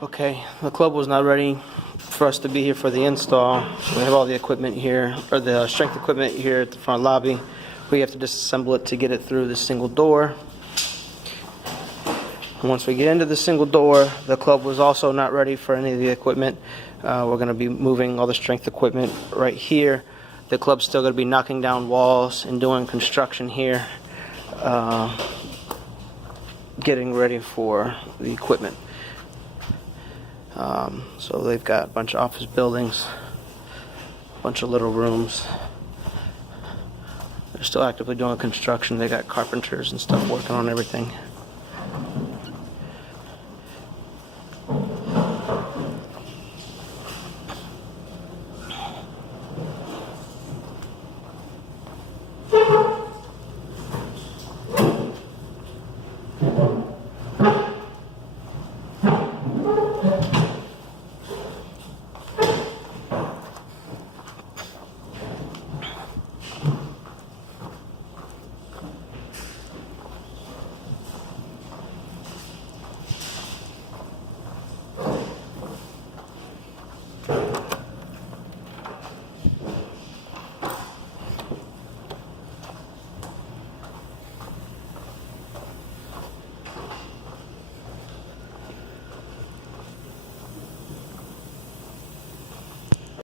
Okay, the club was not ready for us to be here for the install. So we have all the equipment here, or the strength equipment here at the front lobby. We have to disassemble it to get it through the single door. And once we get into the single door, the club was also not ready for any of the equipment. We're going to be moving all the strength equipment right here. The club's still going to be knocking down walls and doing construction here, getting ready for the equipment. So they've got a bunch of office buildings, a bunch of little rooms. They're still actively doing construction. They got carpenters and stuff working on everything.